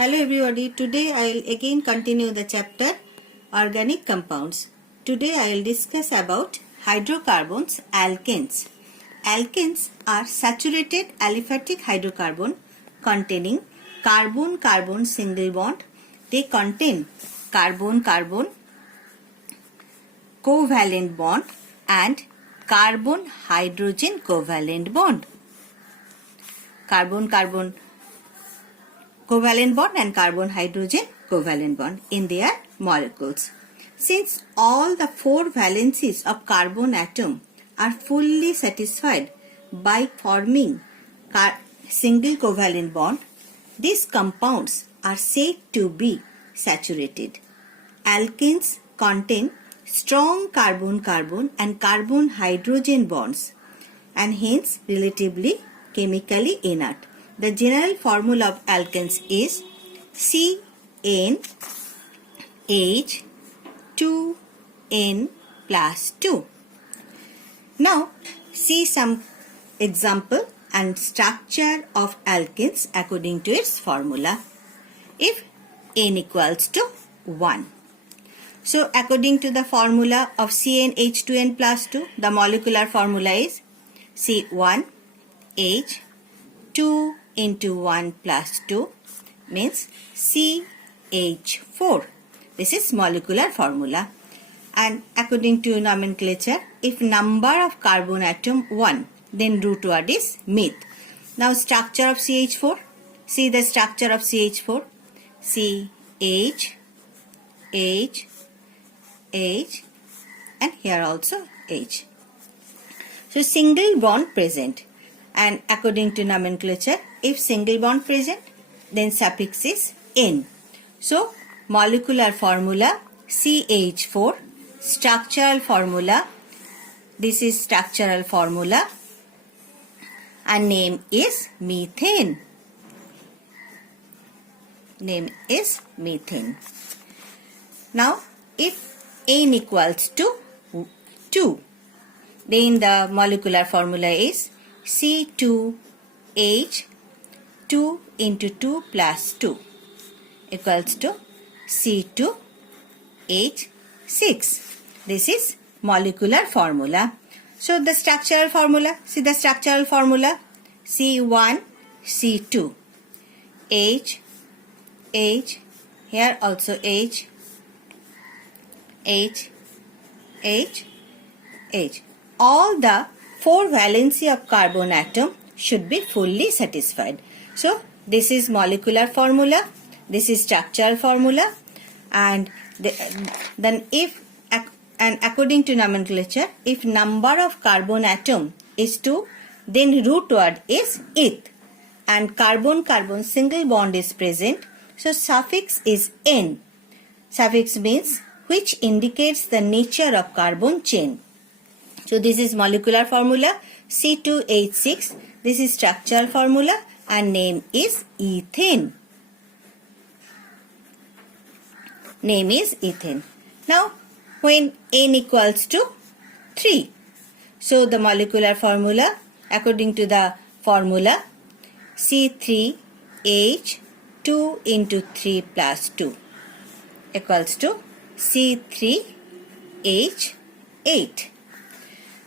Hello everybody, today I will again continue the chapter Organic Compounds. Today I will discuss about hydrocarbons, alkanes. Alkanes are saturated aliphatic hydrocarbon containing carbon-carbon single bond. They contain carbon-carbon covalent bond and carbon-hydrogen covalent bond. Carbon-carbon covalent bond and carbon-hydrogen covalent bond in their molecules. Since all the four valencies of carbon atom are fully satisfied by forming single covalent bond, these compounds are said to be saturated. Alkanes contain strong carbon-carbon and carbon-hydrogen bonds and hence relatively chemically inert. The general formula of alkanes is CnH2n plus 2. Now, see some example and structure of alkanes according to its formula. If n equals to 1. So, according to the formula of CnH2n plus 2, the molecular formula is C1H 2 into 1 plus 2 means CH4. This is molecular formula. And according to nomenclature, if number of carbon atom 1, then root word is meth. Now structure of CH4. See the structure of CH4. CH, H, H and here also H. So single bond present. And according to nomenclature, if single bond present, then suffix is N. So, molecular formula CH4, structural formula, this is structural formula and name is methane. Name is methane. Now, if N equals to 2, then the molecular formula is C2H 2 into 2 plus 2 equals to C2H6. This is molecular formula. So the structural formula, see the structural formula C1, C2, H, H, here also H, H, H, H. All the four valency of carbon atom should be fully satisfied. So, this is molecular formula, this is structural formula and then if and according to nomenclature, if number of carbon atom is 2, then root word is eth and carbon-carbon single bond is present. So, suffix is N. Suffix means which indicates the nature of carbon chain. So, this is molecular formula C2H6. This is structural formula and name is ethane. Name is ethane. Now, when N equals to 3. So, the molecular formula according to the formula C3H2 into 3 plus 2 equals to C3H8.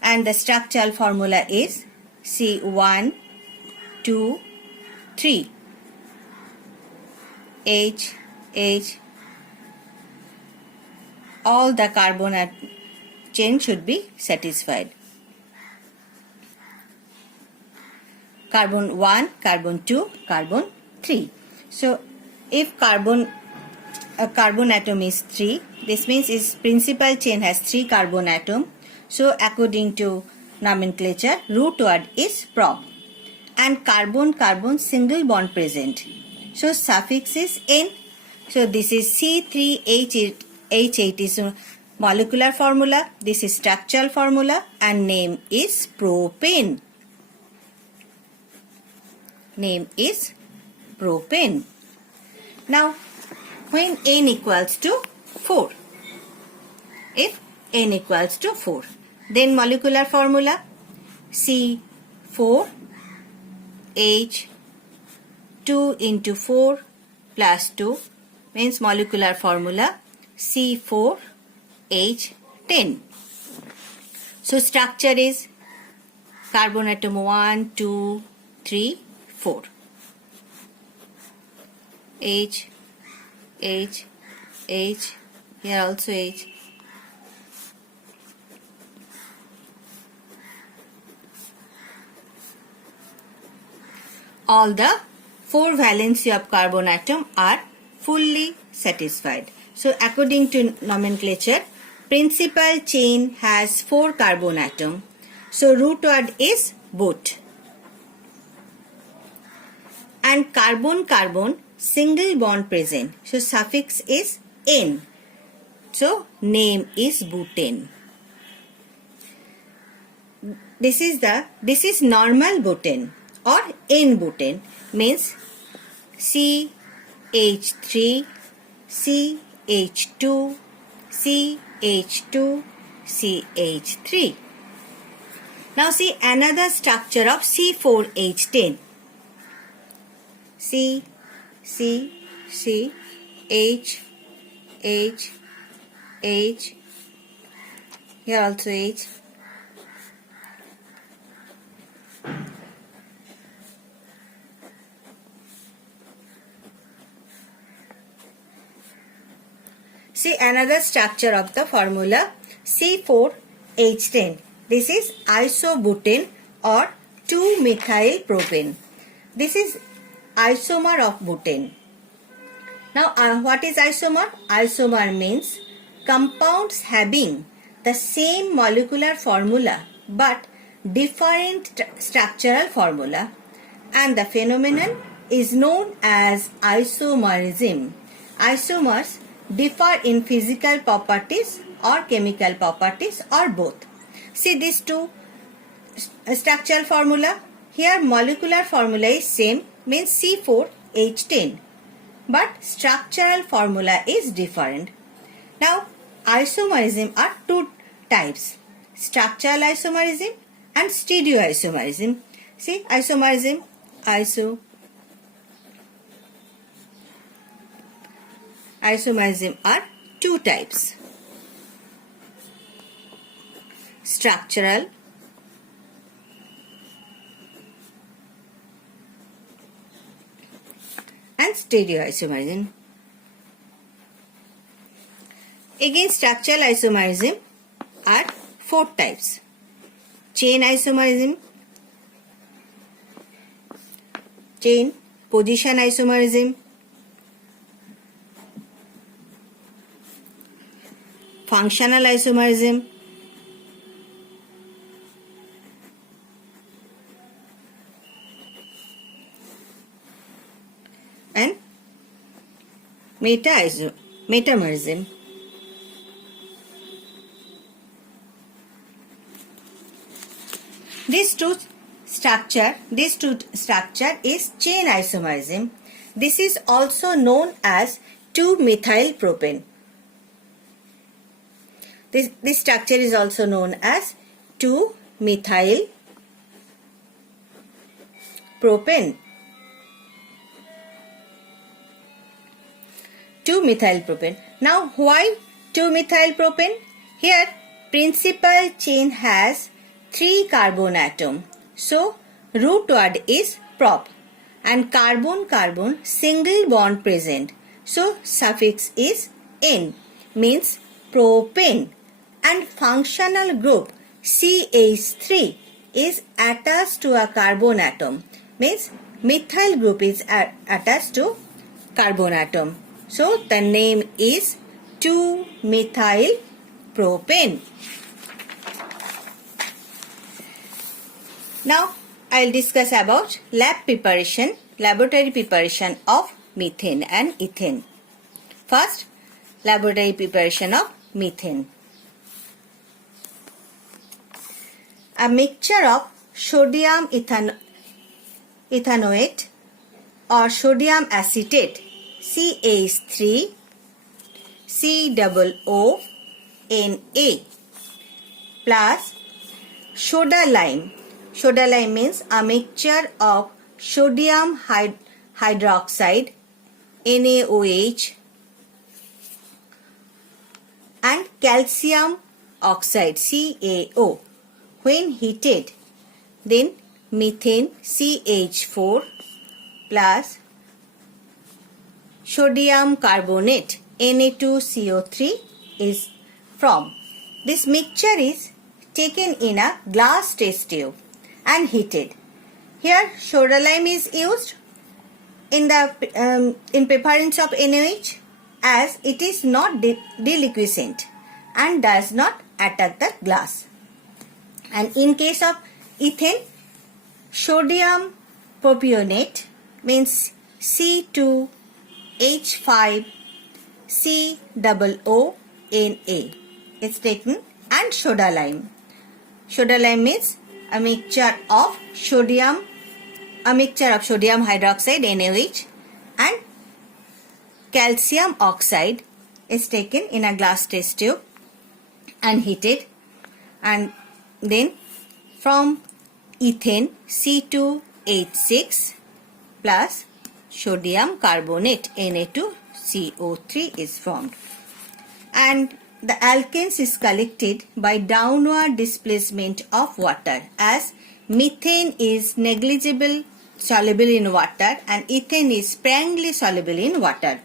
And the structural formula is C1, 2, 3. H, H. All the carbon chain should be satisfied. Carbon 1, carbon 2, carbon 3. So, if carbon atom is 3, this means its principal chain has 3 carbon atom. So, according to nomenclature, root word is prop and carbon-carbon single bond present. So, suffix is N. So, this is C3H8 is molecular formula. This is structural formula and name is propane. Name is propane. Now, when N equals to 4, if N equals to 4, then molecular formula C4H 2 into 4 plus 2 means molecular formula C4H10. So structure is carbon atom 1, 2, 3, 4. H, H, H, here also H. All the 4 valency of carbon atom are fully satisfied. So according to nomenclature, principal chain has 4 carbon atom. So root word is both. And carbon-carbon single bond present. So suffix is N. So name is butane. This is normal butane or N-butane, means CH3, CH2, CH2, CH3. Now see another structure of C4H10. C, H, H, H, here also H. See another structure of the formula C4H10. This is isobutane or 2-methyl-propane. This is isomer of butane. Now what is isomer? Isomer means compounds having the same molecular formula but different structural formula, and the phenomenon is known as isomerism. Isomers differ in physical properties or chemical properties or both. See these two structural formula. Here molecular formula is same, means C4H10, but structural formula is different. Now isomerism are 2 types: structural isomerism and stereoisomerism. See isomerism, isomerism are 2 types: structural and stereoisomerism. Again, structural isomerism are 4 types: chain isomerism, chain position isomerism, functional isomerism, and metamerism. This two structure is chain isomerism. This is also known as 2-methyl-propane. This structure is also known as 2-methyl-propane. 2-methyl-propane. Now why 2-methyl-propane? Here principal chain has 3 carbon atom. So root word is prop, and carbon-carbon single bond present. So suffix is N, means propane, and functional group CH3 is attached to a carbon atom, means methyl group is attached to carbon atom. So the name is 2-methyl-propane. Now I'll discuss about laboratory preparation of methane and ethane. First, laboratory preparation of methane. A mixture of sodium ethanoate or sodium acetate CH3 COO-Na plus soda lime. Soda lime means a mixture of sodium hydroxide NaOH, and calcium oxide CaO. When heated, then methane CH4 plus sodium carbonate Na2CO3 is formed. This mixture is taken in a glass test tube and heated. Here soda lime is used in the in preparation of NaOH, as it is not deliquescent and does not attack the glass. And in case of ethane, sodium propionate means C2H5COONA is taken, and soda lime. Soda lime means a mixture of sodium hydroxide NaOH and calcium oxide is taken in a glass test tube and heated, and then from ethane C2H6 plus sodium carbonate Na2CO3 is formed, and the alkanes is collected by downward displacement of water, as methane is negligible soluble in water and ethane is sparingly soluble in water.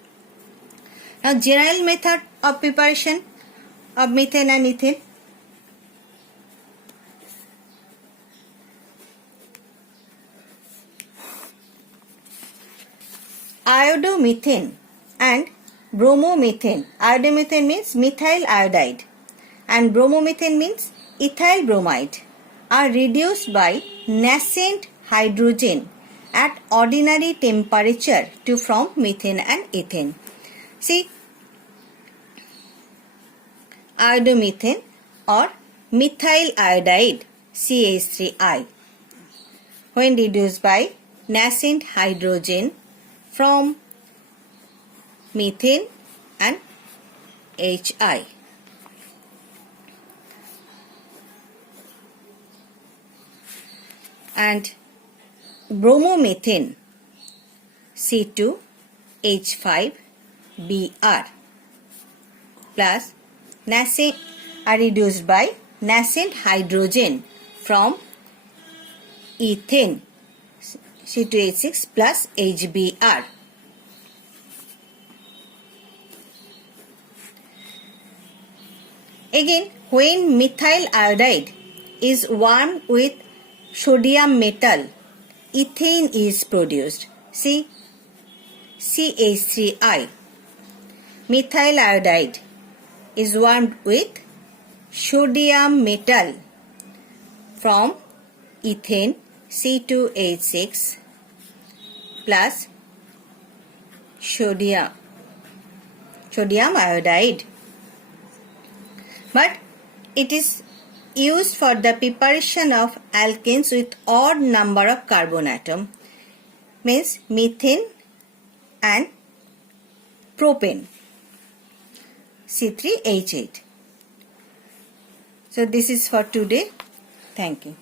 Now, general method of preparation of methane and ethane. Iodomethane and bromomethane. Iodomethane means methyl iodide and bromomethane means ethyl bromide are reduced by nascent hydrogen at ordinary temperature to form methane and ethane. See, iodomethane or methyl iodide CH3I, when reduced by nascent hydrogen from methane and HI. And bromomethane C2H5Br plus nascent are reduced by nascent hydrogen from ethane C2H6 plus HBr. Again, when methyl iodide is warmed with sodium metal, ethane is produced. See, CH3I. Methyl iodide is warmed with sodium metal from ethane C2H6 plus sodium iodide. But it is used for the preparation of alkanes with odd number of carbon atom, means methane and propane C3H8. So this is for today. Thank you.